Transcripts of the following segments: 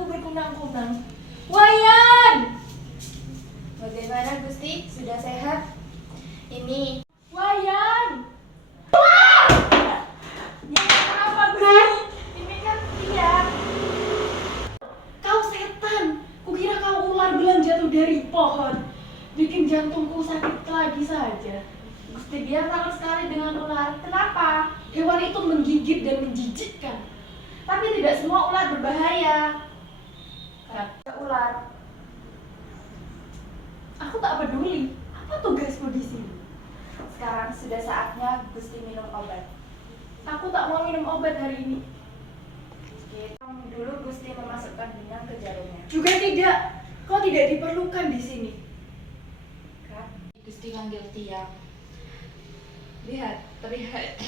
aku berkunang-kunang. Wayan! Bagaimana Gusti? Sudah sehat? Ini Wayan! ya apa Gusti? Ini kan tiang. Kau setan! Kukira kau ular belang jatuh dari pohon. Bikin jantungku sakit lagi saja. Gusti biar takut sekali dengan ular. Kenapa? Hewan itu menggigit dan menjijikkan. Tapi tidak semua ular berbahaya. Kata ular. Aku tak peduli. Apa tugasku di sini? Sekarang sudah saatnya Gusti minum obat. Aku tak mau minum obat hari ini. Dulu Gusti memasukkan benang ke jarumnya. Juga tidak. Kau tidak diperlukan di sini. Kan? Gusti manggil tiang. Lihat, terlihat.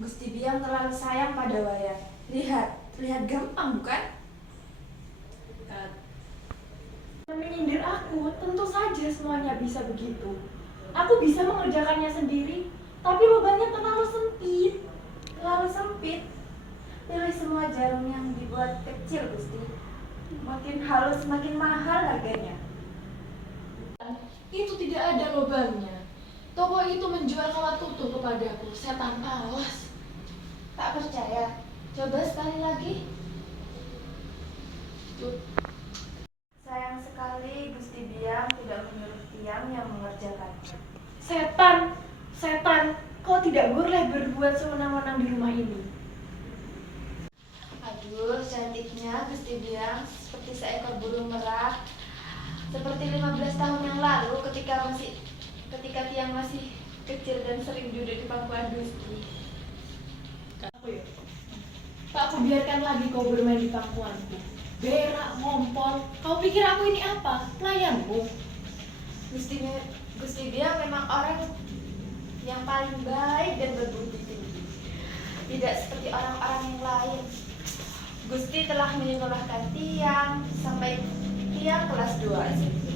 Gusti Biang terlalu sayang pada Wayan. Lihat, terlihat gampang bukan? Menyindir aku, tentu saja semuanya bisa begitu. Aku bisa mengerjakannya sendiri, tapi bebannya terlalu sempit. Terlalu sempit. Pilih semua jarum yang dibuat kecil, Gusti. Makin halus, makin mahal harganya. Itu tidak ada lubangnya. Toko itu menjual kawat tutup kepadaku. Setan awas. Tak percaya. Coba sekali lagi. Sayang sekali Gusti Biang tidak menyuruh tiang yang mengerjakannya. Setan, setan, kau tidak boleh berbuat sewenang-wenang di rumah ini. Aduh, cantiknya Gusti Biang seperti seekor burung merak. Seperti 15 tahun yang lalu ketika tiang masih kecil dan sering duduk di pangkuan Gusti. Aku ya. Tak aku biarkan lagi kau bermain di pangkuanku. Berak, ngompol. Kau pikir aku ini apa? Pelayanmu? Gusti Biang memang orang yang paling baik dan berbudi tinggi. Tidak seperti orang-orang yang lain. Gusti telah menyekolahkan tiang sampai tiang kelas 2 SMP.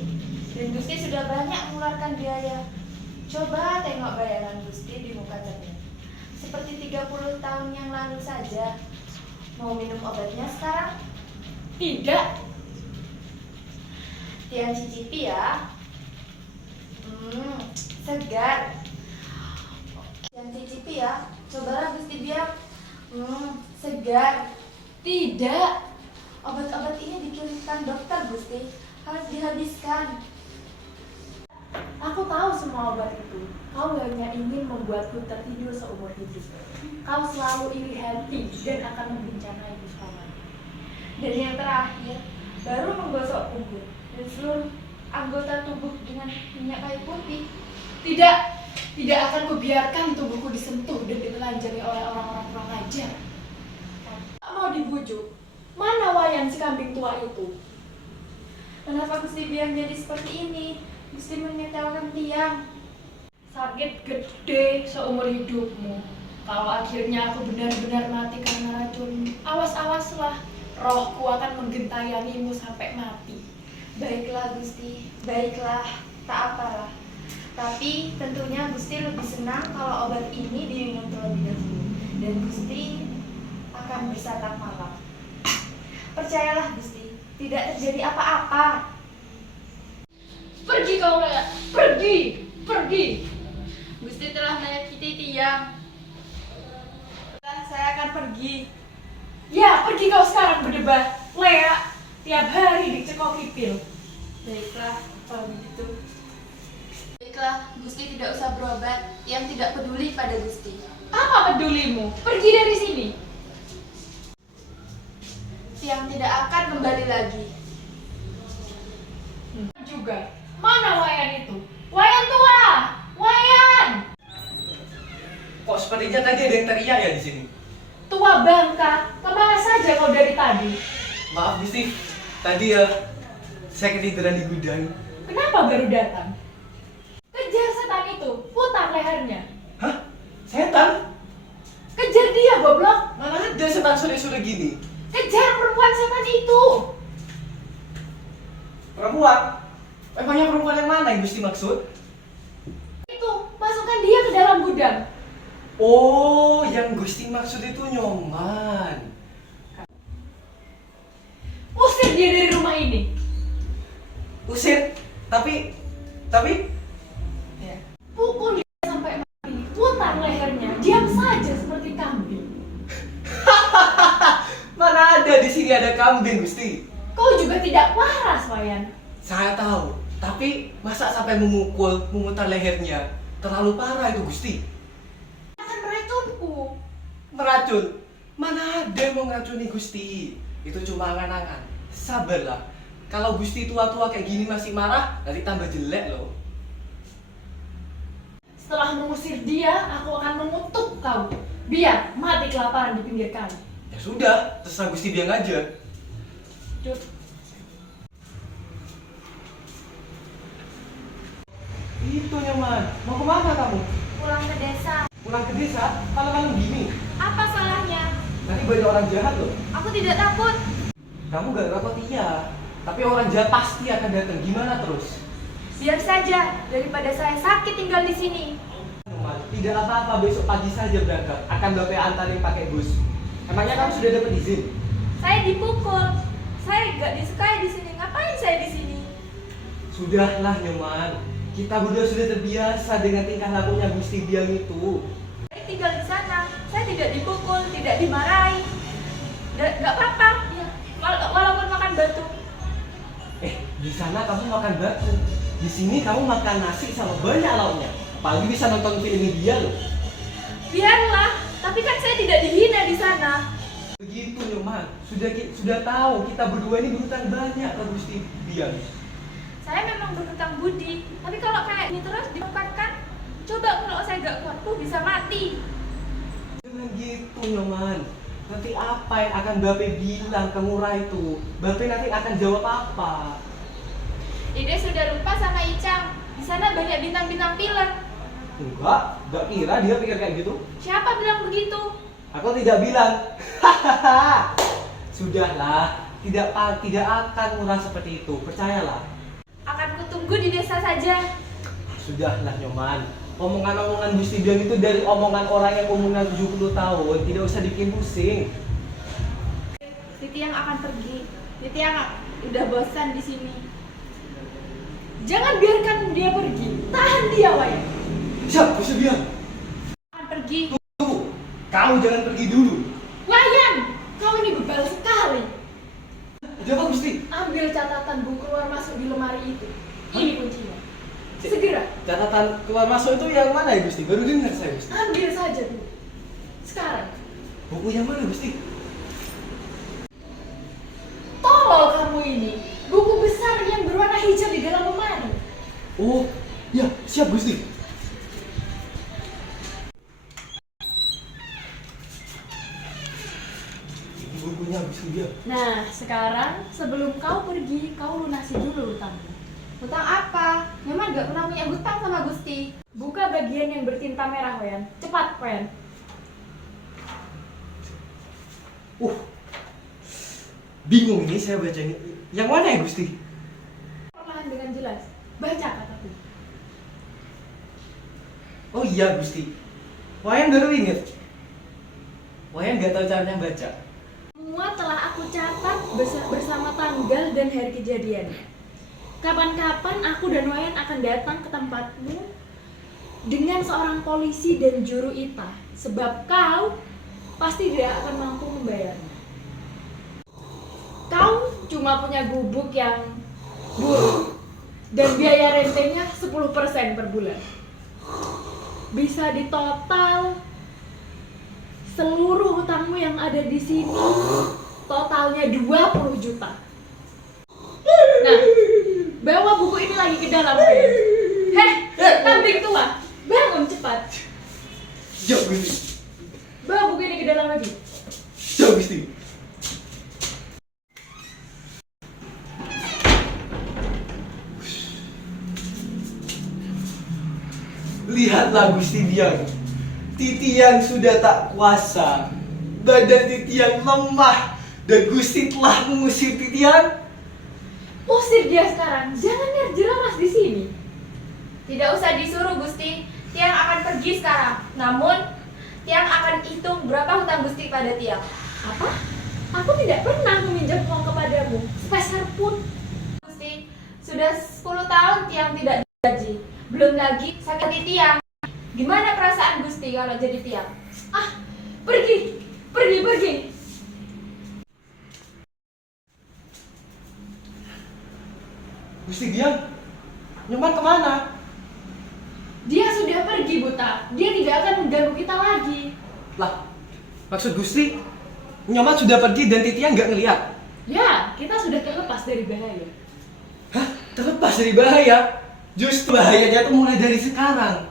Dan Gusti sudah banyak mengeluarkan biaya. Coba tengok bayaran Gusti di muka cermin. Seperti 30 tahun yang lalu saja. Mau minum obatnya sekarang? Tidak. Tiang cicipi ya. Segar. Tiang cicipi ya. Cobalah Gusti Biang. Segar. Tidak. Obat-obat ini dikirimkan dokter Gusti. Harus dihabiskan. Aku tahu semua obat itu. Kau hanya ingin membuatku tertidur seumur hidup. Kau selalu iri hati dan akan membencanai Bismillah. Dan yang terakhir, baru menggosok punggul dan seluruh anggota tubuh dengan minyak kayu putih. Tidak, tidak akan kubiarkan tubuhku disentuh dan ditelanjangi oleh orang-orang kurang ajar. Tak mau dibujuk. Mana Wayan si kambing tua itu? Kenapa Gusti Biang jadi seperti ini? Gusti menyetelkan tiang. Sakit gede seumur hidupmu. Kalau akhirnya aku benar-benar mati karena racun, awas-awaslah. Rohku akan menggentayangimu sampai mati. Baiklah Gusti, baiklah, tak apalah. Tapi tentunya Gusti lebih senang kalau obat ini diminum terlebih dahulu. Dan Gusti akan bersantap malam. Percayalah Gusti, tidak terjadi apa-apa. Pergi kau, Raya. Pergi, pergi. Gusti telah menyakiti tiang. Saya akan pergi. Ya, pergi kau sekarang berdebat. Lea, tiap hari dicekoki pil. Baiklah, kalau begitu. Baiklah, Gusti tidak usah berobat. Yang tidak peduli pada Gusti. Apa pedulimu? Pergi dari sini. Tiang tidak akan kembali lagi. Juga. Mana Wayan itu? Wayan tua! Wayan! Kok sepertinya tadi ada yang teriak ya di sini? Tua bangka, kemana saja kau dari tadi? Maaf Gusti, tadi ya saya ketiduran di gudang. Kenapa baru datang? Kejar setan itu, putar lehernya. Hah? Setan? Kejar dia, goblok. Mana ada setan sore-sore gini? Kejar perempuan setan itu. Perempuan? Emangnya perempuan yang mana yang Gusti maksud? Itu, masukkan dia ke dalam gudang. Oh, yang Gusti maksud itu Nyoman. Tapi Ya. Pukul dia sampai mati, putar lehernya, diam saja seperti kambing. mana ada di sini ada kambing, Gusti. Kau juga tidak waras, Wayan. Saya tahu, tapi masa sampai memukul, memutar lehernya? Terlalu parah itu, Gusti. Akan meracunku. Meracun? Mana ada yang mau ngeracuni, Gusti? Itu cuma angan-angan. Sabarlah. Kalau Gusti tua-tua kayak gini masih marah, nanti tambah jelek loh. Setelah mengusir dia, aku akan mengutuk kau. Biar mati kelaparan di pinggir kali. Ya sudah, terserah Gusti biang aja. Cut. Itu Nyoman, mau kemana kamu? Pulang ke desa. Pulang ke desa? Malam-malam gini? Apa salahnya? Nanti banyak orang jahat loh. Aku tidak takut. Kamu gak takut iya, tapi orang jahat pasti akan datang. Gimana terus? Biar saja daripada saya sakit tinggal di sini. Nyoman, tidak apa-apa, besok pagi saja berangkat. Akan Bapak antarin pakai bus. Emangnya kamu sudah dapat izin? Saya dipukul. Saya nggak disukai di sini. Ngapain saya di sini? Sudahlah Nyoman, kita berdua sudah terbiasa dengan tingkah lakunya Gusti Biang itu. Saya tinggal di sana. Saya tidak dipukul, tidak dimarahi. Nggak apa-apa. Ya, walaupun makan batu. Di sana kamu makan batu. Di sini kamu makan nasi sama banyak lauknya. Apalagi bisa nonton film India loh. Biarlah. Tapi kan saya tidak dihina di sana. Begitu Nyoman, sudah tahu kita berdua ini berhutang banyak ke Gusti Biang. Saya memang berhutang budi. Tapi kalau kayak ini terus dimakan, coba kalau saya nggak kuat tuh bisa mati. Jangan gitu Nyoman. Nanti apa yang akan Bape bilang ke Murah itu? Bape nanti akan jawab apa? Ide sudah lupa sama Icang. Di sana banyak bintang-bintang film. Enggak kira dia pikir kayak gitu. Siapa bilang begitu? Aku tidak bilang. Sudahlah, tidak akan Murah seperti itu. Percayalah. Akan kutunggu di desa saja. Sudahlah Nyoman. Omongan-omongan Gusti Biang itu dari omongan orang yang umurnya 70 tahun. Tidak usah bikin pusing. Titi yang akan pergi. Titi yang udah bosan di sini. Jangan biarkan dia pergi. Tahan dia, Wayan. Siap, Gusti Biang. Akan pergi. Tunggu. Kamu jangan pergi dulu. Wayan, kau ini bebal sekali. Ada apa Gusti? Ambil catatan buku keluar masuk di lemari itu. Ini kuncinya. Segera. Catatan keluar masuk itu yang mana ya Gusti? Baru dengar saya Gusti. Ambil saja dulu. Sekarang. Buku yang mana Gusti? Tolol kamu ini. Buku besar yang berwarna hijau di dalam lemari. Oh, ya siap Gusti. Ini bukunya Gusti Biang. Nah, sekarang sebelum kau pergi, kau lunasi dulu hutangmu. Hutang apa? Memang gak pernah punya hutang sama Gusti. Buka bagian yang bertinta merah, Wayan. Cepat, Wayan. Bingung ini saya baca ini. Yang mana ya Gusti? Perlahan dengan jelas. Baca kataku. Oh iya Gusti. Wayan baru inget. Wayan gak tahu caranya baca. Semua telah aku catat bersama tanggal dan hari kejadian. Kapan-kapan aku dan Wayan akan datang ke tempatmu dengan seorang polisi dan juru ita, sebab kau pasti tidak akan mampu membayarnya. Kau cuma punya gubuk yang buruk dan biaya rentenya 10% per bulan. Bisa ditotal seluruh hutangmu yang ada di sini, totalnya 20 juta. Nah, bawa buku ini lagi ke dalam. Kambing tua, bangun cepat. Siap Gusti. Bawa buku ini ke dalam lagi. Siap Gusti. Lihatlah Gusti Biang. Titi yang sudah tak kuasa, badan Titi yang lemah, dan Gusti telah mengusir Titi yang. Usir dia sekarang, jangan jelas di sini. Tidak usah disuruh Gusti. Tiang akan pergi sekarang. Namun Tiang akan hitung berapa hutang Gusti pada Tiang. Apa? Aku tidak pernah meminjam uang kepadamu, sepeser pun. Gusti, Sudah 10 tahun Tiang tidak digaji. Belum lagi sakit hati Tiang. Gimana perasaan Gusti kalau jadi Tiang? Ah, pergi, pergi, pergi. Gusti Dian, Nyoman kemana? Dia sudah pergi, Buta. Dia tidak akan mengganggu kita lagi. Lah, maksud Gusti, Nyoman sudah pergi dan Titian nggak ngeliat? Ya, kita sudah terlepas dari bahaya. Hah? Terlepas dari bahaya? Justru bahayanya tuh mulai dari sekarang.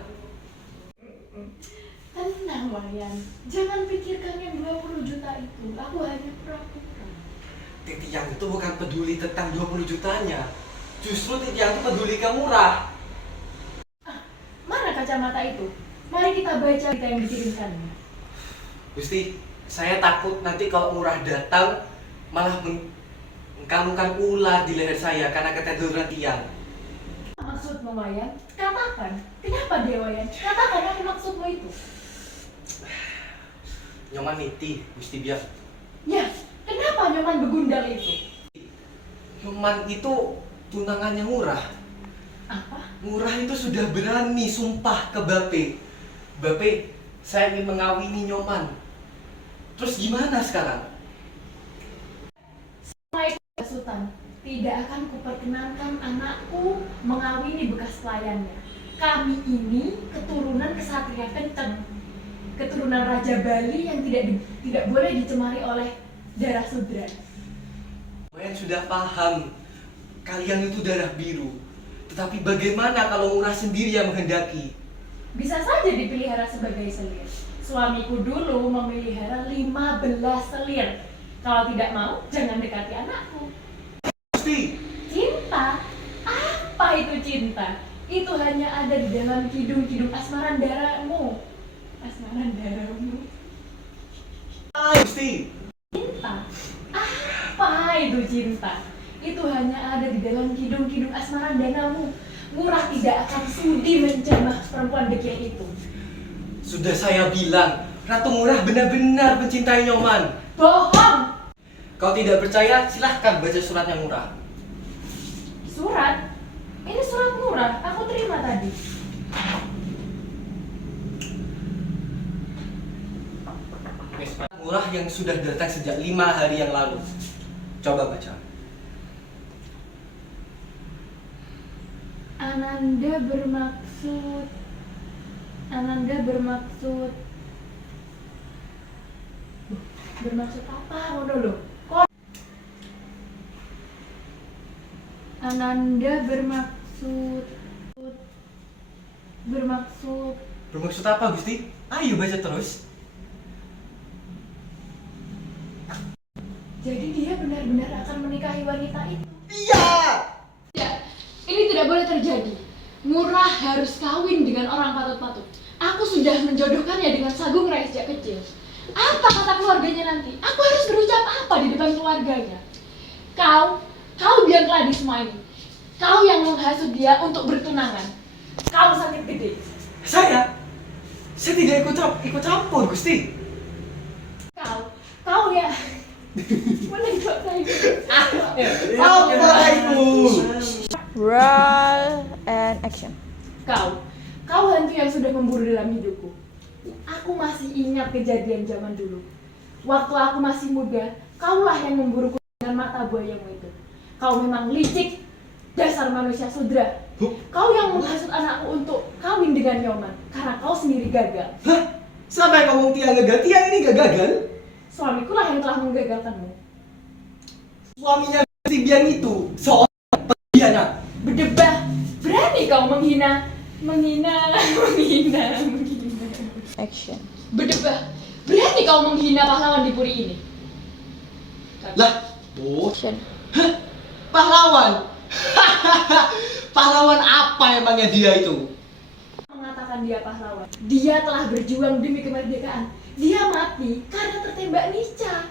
Tenang, Wayan. Jangan pikirkan yang 20 juta itu. Aku hanya pura-pura. Titian itu bukan peduli tentang 20 jutanya. Justru Titian itu peduli ke Murah. Mana kacamata itu? Mari kita baca berita yang dikirimkannya. Gusti, saya takut nanti kalau Murah datang malah mengkalungkan ular di leher saya karena ketiduran Tiang. Maksudmu, Wayan? Katakan. Kenapa dia, Wayan? Katakan apa maksudmu itu. Nyoman niti, Gusti Biar. Ya, kenapa Nyoman begundal itu? Nyoman itu tunangannya Murah. Apa? Murah itu sudah berani sumpah ke Bape. Bape, saya ingin mengawini Nyoman. Terus gimana sekarang? Sultan, tidak akan kuperkenankan anakku mengawini bekas pelayannya. Kami ini keturunan kesatria kenceng, keturunan Raja Bali yang tidak boleh dicemari oleh darah sudra. Kalian sudah paham, kalian itu darah biru. Tetapi bagaimana kalau Murah sendiri yang menghendaki? Bisa saja dipelihara sebagai selir. Suamiku dulu memelihara 15 selir. Kalau tidak mau, jangan dekati anakku. Gusti, Cinta? Apa itu cinta? Itu hanya ada di dalam kidung-kidung asmaran darahmu. Asmaran darahmu. Gusti. Cinta? Apa itu cinta? Itu hanya ada di dalam kidung-kidung asmaran darahmu. Murah tidak akan sudi menjamah perempuan dekil itu. Sudah saya bilang, Ratu Murah benar-benar mencintai Nyoman. Bohong! Kalau tidak percaya, silahkan baca suratnya Murah. Surat? Ini surat Murah, aku terima tadi. Murah yang sudah datang sejak 5 hari yang lalu. Coba baca. Ananda bermaksud bermaksud apa? Ngono lho. Ananda bermaksud Bermaksud apa, Gusti? Ayo baca terus. jadi dia benar-benar akan menikahi wanita itu. Iya! Ya, ini tidak boleh terjadi. Murah harus kawin dengan orang patut-patut. Aku sudah menjodohkannya dengan Sagung Rai sejak kecil. Apa kata keluarganya nanti? Aku harus berucap apa di depan keluarganya? Kau bianglah di semua ini. Kau yang menghasut dia untuk bertunangan. Kau sakit gede. Saya tidak ikut campur, Gusti. Kau ya. Mana ikut saya? Apa itu? Roll and action. Kau hantu yang sudah memburu dalam hidupku. Aku masih ingat kejadian zaman dulu. Waktu aku masih muda, kaulah yang memburuku dengan mata buayamu itu. Kau memang licik, dasar manusia sudra. Kau yang menghasut anakku untuk kawin dengan Nyoman, karena kau sendiri gagal. Hah? Siapa yang ngomong Tiang gagal? Tiang ini gak gagal. Suamiku lah yang telah menggagalkanmu. Suaminya Gusti Bian itu seorang pengkhianat. Berdebah, berani kau menghina. Action. Berdebah, berani kau menghina pahlawan di puri ini. Lah, Action. hah? Pahlawan. Pahlawan apa emangnya dia itu? Mengatakan dia pahlawan. Dia telah berjuang demi kemerdekaan. Dia mati karena tertembak Nica.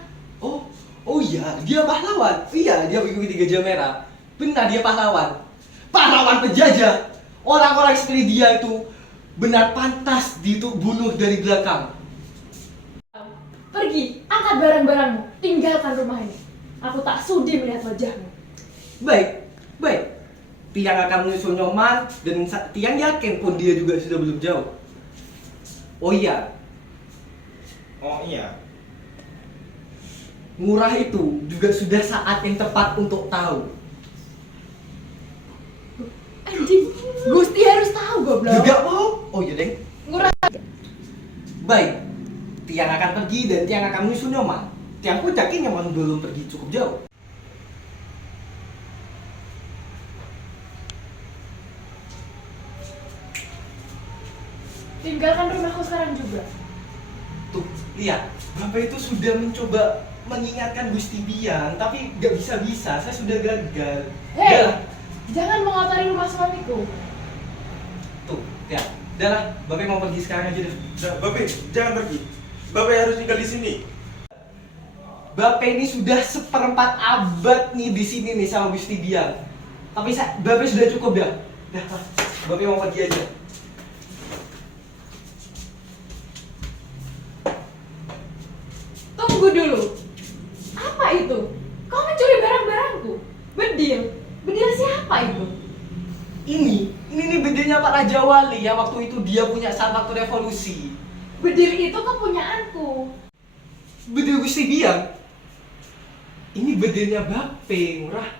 Oh iya, dia pahlawan. Iya, dia mengikuti Gajah Merah. Benar, dia pahlawan. Pahlawan penjajah. Orang-orang seperti dia itu benar pantas dibunuh dari belakang. Pergi, angkat barang-barangmu, tinggalkan rumah ini. Aku tak sudi melihat wajahmu. Baik. Tiang akan menyusul Nyoman dan Tiang yakin pun dia juga sudah belum jauh. Oh iya, Oh iya. Ngurah itu juga sudah saat yang tepat untuk tahu. Anjing, Gusti harus tahu goblok. Juga mau? Oh iya deng. Ngurah. Baik, Tiang akan pergi dan Tiang akan menyusul Nyoman. Tiang pun yakin Nyoman belum pergi cukup jauh. Tinggalkan rumahku sekarang juga. Tuh, lihat, Bapak itu sudah mencoba mengingatkan Gusti Biang, tapi gak bisa-bisa, saya sudah gagal. Hei, Udah, jangan mengotori rumah suamiku. tuh, ya, udahlah, Bapak mau pergi sekarang aja deh. Bapak, jangan pergi. Bapak harus tinggal di sini. Bapak ini sudah seperempat abad nih di sini nih sama Gusti Biang. Tapi Bapak sudah cukup dah. Dah, Bapak mau pergi aja. Tunggu dulu. Apa itu? Kau mencuri barang-barangku. Bedil. Bedil siapa itu? Ini nih bedanya Pak Raja Wali ya, waktu itu dia punya saat waktu revolusi. Bedil itu kepunyaanku. Bedil Gusti Biang. Ini bedilnya Bape, murah.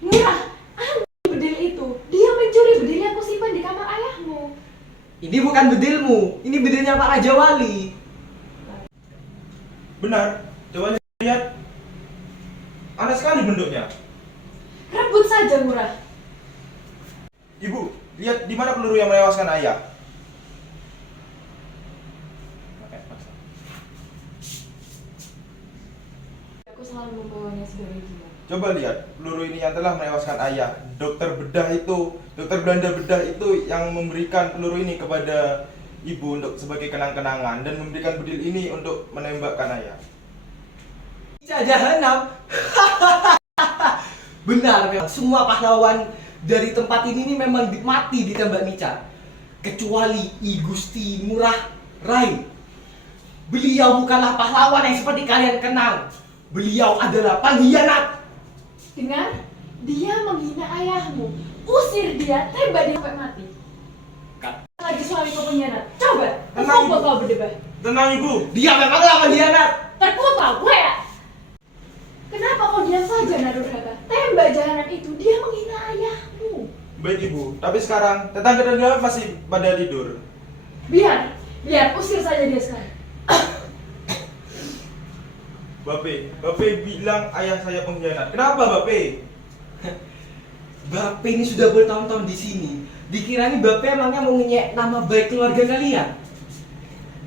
Murah. Ambil bedil itu. Dia mencuri bedil yang kusimpan di kamar ayahmu. Ini bukan bedilmu, ini bedilnya Pak Raja Wali. Benar. Coba lihat. Aneh sekali bentuknya. Rebut saja, Murah. Ibu, lihat di mana peluru yang menewaskan ayah. Aku selalu membawanya sebagai gila. Coba lihat, peluru ini yang telah menewaskan ayah. Dokter Belanda bedah itu yang memberikan peluru ini kepada ibu untuk sebagai kenang-kenangan dan memberikan bedil ini untuk menembakkan ayah. Jahanam. Benar, memang semua pahlawan dari tempat ini memang mati ditembak Nica. Kecuali I Gusti Ngurah Rai. Beliau bukanlah pahlawan yang seperti kalian kenal. Beliau adalah pengkhianat. Dengar, dia menghina ayahmu. Usir dia, tembak dia sampai mati. Lagi suami kau pengkhianat. Coba, Tenang, kumpul Ibu. kau berdebat. Tenang ibu. Dia memanglah pengkhianat. Terkutuk, weh! Kenapa kau diam saja, Narurhaga? Tembak jalanan itu, dia menghina ayahmu. Baik ibu, tapi sekarang tetangga-tetangga masih pada tidur. Biar, usir saja dia sekarang. Bape bilang ayah saya pengkhianat. Kenapa Bape? Bape ini sudah bertahun-tahun di sini. Dikiranya Bape emangnya mau ngenyek nama baik keluarga kalian.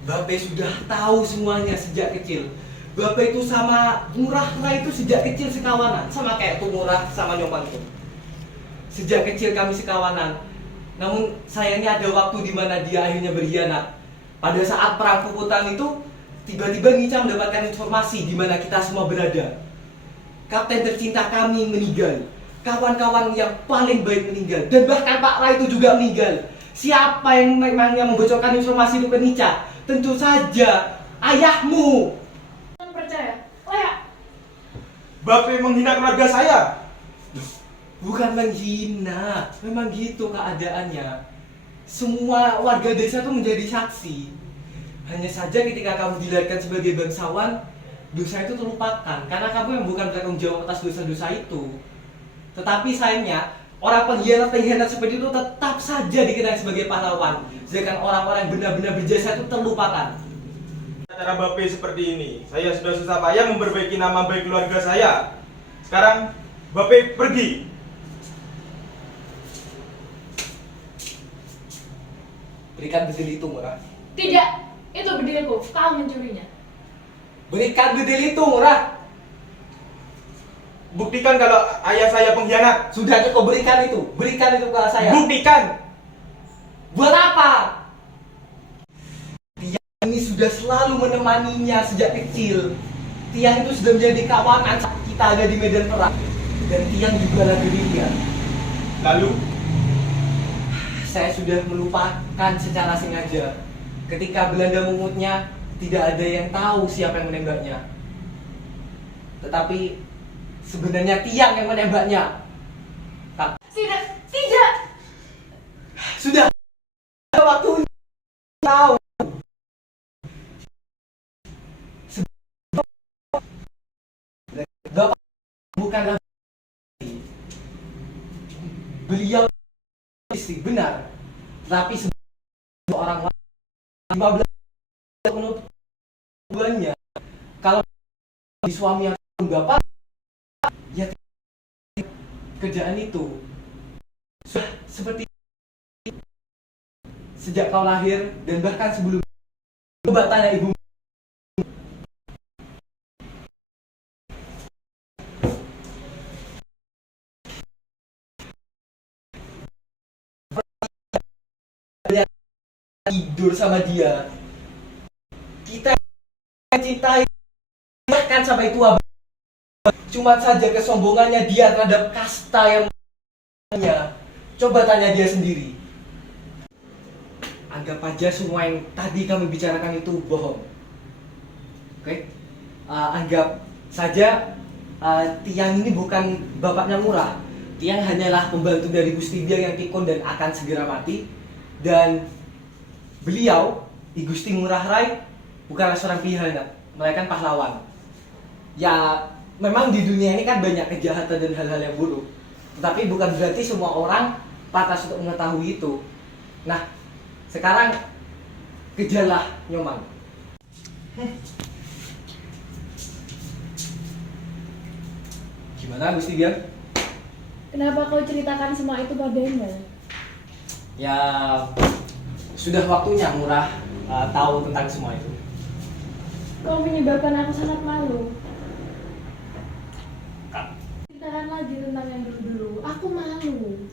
Bape sudah tahu semuanya sejak kecil. Bape itu sama Ngurah Rai itu sejak kecil sekawanan, sama kayak tuh Ngurah sama Nyoman tuh. Sejak kecil kami sekawanan. Namun sayangnya ada waktu di mana dia akhirnya berkhianat. Pada saat perang Puputan itu, tiba-tiba Nica mendapatkan informasi di mana kita semua berada. Kapten tercinta kami meninggal. Kawan-kawan yang paling baik meninggal. Dan bahkan Pak Rai itu juga meninggal. Siapa yang memangnya membocorkan informasi itu ke Nica? Tentu saja ayahmu. Jangan percaya. Layak. Bape menghina keluarga saya. Bukan menghina, memang gitu keadaannya. Semua warga desa itu menjadi saksi. Hanya saja ketika kamu dilahirkan sebagai bangsawan, dosa itu terlupakan karena kamu yang bukan bertanggung jawab atas dosa-dosa itu. Tetapi sayangnya, orang pengkhianat seperti itu tetap saja dikenal sebagai pahlawan. Sedangkan orang-orang yang benar-benar berjasa itu terlupakan. Cara Bape seperti ini, saya sudah susah payah memperbaiki nama baik keluarga saya. Sekarang Bape pergi. Berikan bedil itu, Murah. Tidak, itu bedilku. Kau mencurinya. Berikan bedil itu, Murah. Buktikan kalau ayah saya pengkhianat. Sudah cukup, berikan itu. Berikan itu ke saya. Buktikan. Buat apa? Tiang ini sudah selalu menemaninya sejak kecil. Tiang itu sudah menjadi kawanan saat kita ada di medan perang. Dan Tiang juga lagi dia. Lalu Saya sudah melupakan secara sengaja. Ketika Belanda mengutnya, tidak ada yang tahu siapa yang menembaknya. Tetapi sebenarnya Tiang yang menembaknya. Tidak, Tidak. Sudah waktu tahu. Bapak bukanlah beliau istri benar, tapi seorang wanita 15 menutup hubungannya. Kalau di suami atau bapak, ya kerjaan itu sudah seperti sejak kau lahir dan bahkan sebelum. Coba tanya ibu. Tidur sama dia, kita cintai bahkan sampai tua. Cuma saja kesombongannya dia terhadap kasta yang punya. Coba tanya dia sendiri. Anggap aja semua yang tadi kami bicarakan itu bohong. Oke? Anggap saja Tiang ini bukan bapaknya Ngurah. Tiang hanyalah pembantu dari Gusti Biang yang pikun dan akan segera mati. Dan beliau, I Gusti Ngurah Rai, bukanlah seorang pengkhianat, melainkan pahlawan. Ya, memang di dunia ini kan banyak kejahatan dan hal-hal yang buruk. Tetapi bukan berarti semua orang pantas untuk mengetahui itu. Nah, sekarang kejarlah Nyoman. Gimana Gusti Biang? Kenapa kau ceritakan semua itu padanya? Ya, sudah waktunya Ngurah tahu tentang semua itu. Kau menyebabkan aku sangat malu. Ceritakan lagi tentang yang dulu-dulu. Aku malu.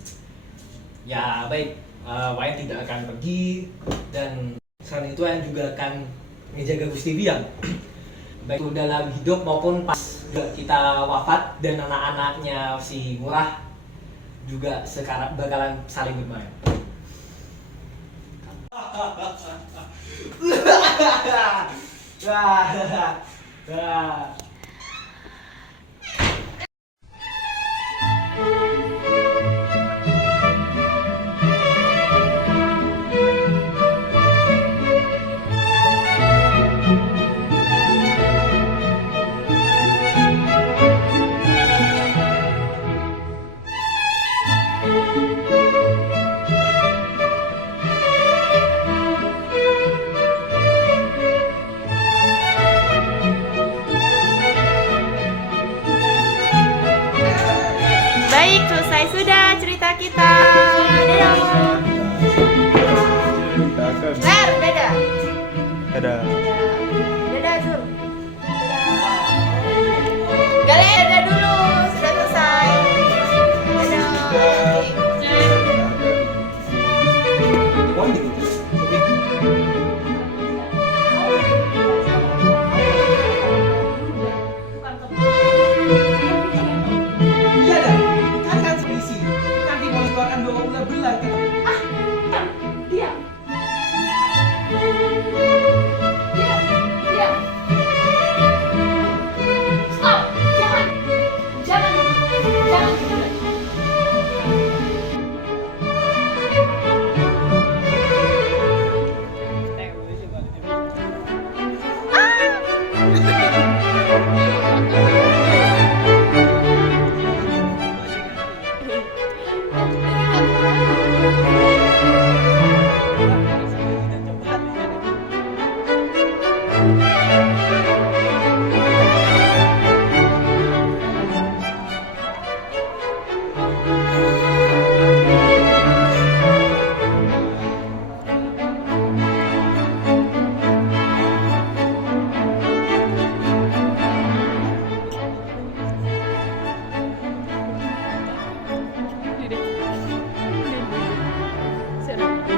Ya baik, Wayan tidak akan pergi dan selain itu Wayan juga akan menjaga Gusti Biang. Baik itu dalam hidup maupun pas kita wafat dan anak-anaknya si Ngurah juga sekarang bakalan saling bermain. Baik, selesai sudah cerita kita. Dadah. Ler, dadah. Dadah. Dadah, Zur. Dadah. Gale, dadah dulu. Sudah selesai. Dadah. Wayan gitu. Iya dah, kan seisi. Nanti kalau itu akan bawa ular belang kan. Diam. Diam. Diam. Stop. Jangan. Jangan. Jangan.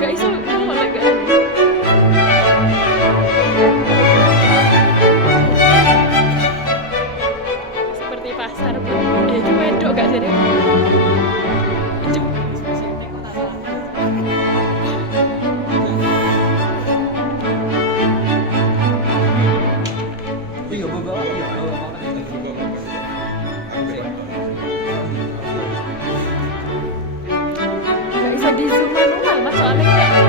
Gak iso ngomong lagi. Seperti pasar bu. Itu wedok gak jadi. Itu. Tapi nggak bawa ya, bawa makan ya. Aku soalnya kita